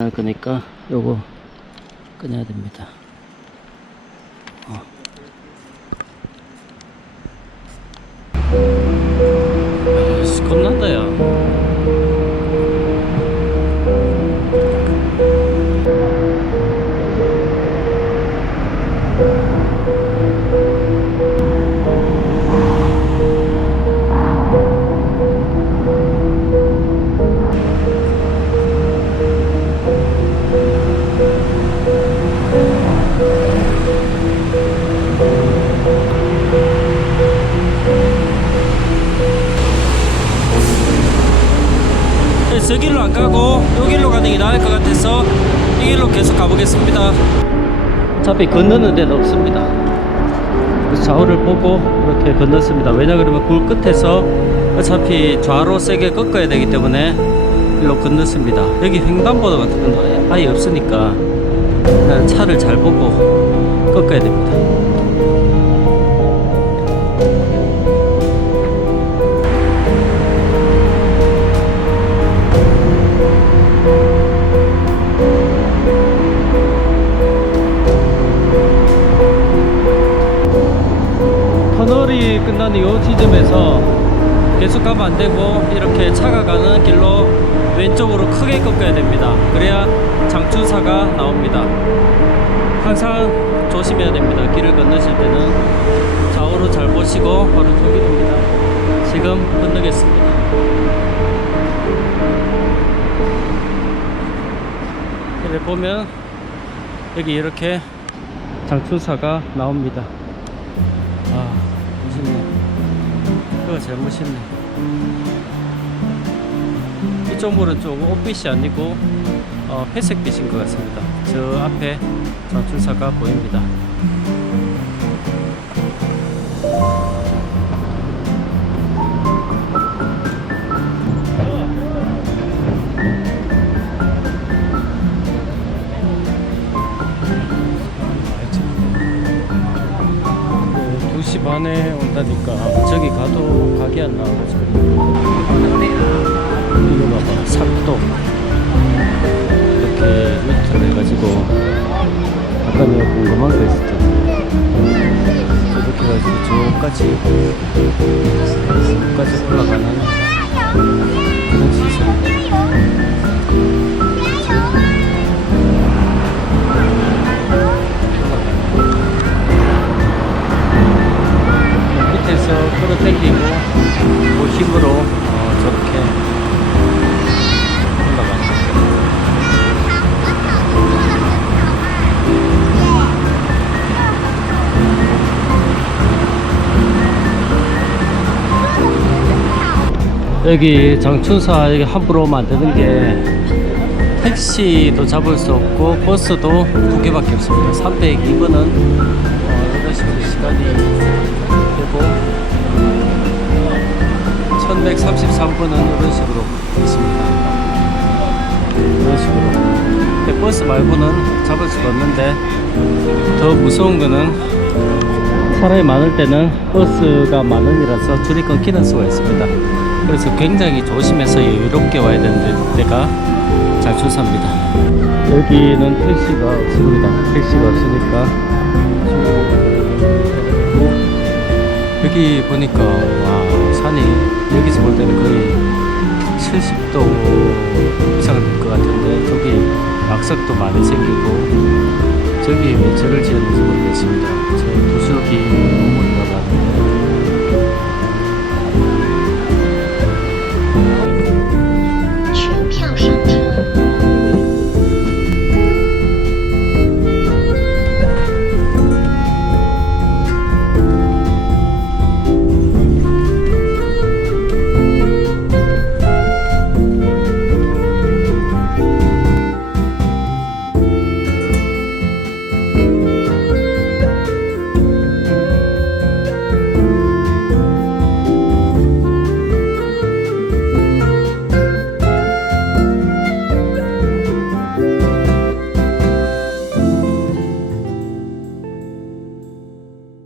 할 거니까 요거 꺼내야 됩니다. 가고 요 길로 가는 게 나을 것 같아서 이 길로 계속 가보겠습니다. 어차피 건너는 데는 없습니다. 그래서 좌우를 보고 이렇게 건넜습니다. 왜냐 그러면 굴 끝에서 어차피 좌로 세게 꺾어야 되기 때문에 일로 건넜습니다. 여기 횡단보도 같은 건 아예 없으니까 차를 잘 보고 꺾어야 됩니다. 터널이 끝나는 이 지점에서 계속 가면 안 되고 이렇게 차가 가는 길로 왼쪽으로 크게 꺾어야 됩니다. 그래야 장춘사가 나옵니다. 항상 조심해야 됩니다. 길을 건너실 때는 좌우로 잘 보시고 바로 저길입니다. 지금 건너겠습니다. 길을 보면 여기 이렇게 장춘사가 나옵니다. 그거 제일 멋있네. 이쪽 물은 조금 옷빛이 아니고 어, 회색빛인 것 같습니다. 저 앞에 장춘사가 보입니다. 반에 온다니까. 저기 가도 가게 안 나와가지고 이거 봐봐. 삭도. 이렇게 루트를 해가지고. 아까 내가 궁금한 거 있었잖아 저렇게 해가지고 저까지 끌어당기고 그 힘으로 어, 저렇게. 여기 장춘사 여기 함부로 만드는 게 택시도 잡을 수 없고 버스도 두 개밖에 없습니다. 302번은 1133번은 이런 식으로 있습니다. 이런 식으로. 버스 말고는 잡을 수가 없는데 더 무서운 거는 사람이 많을 때는 버스가 만 원이라서 줄이 끊기는 수가 있습니다. 그래서 굉장히 조심해서 여유롭게 와야 되는 데가 장춘사입니다. 여기는 택시가 없습니다. 택시가 없으니까 여기 보니까 와 산이 여기서 볼 때는 거의 70도 이상 될 것 같은데 저기 낙석도 많이 생기고 저기 왜 저를 지었는지 모르겠습니다. 저 너무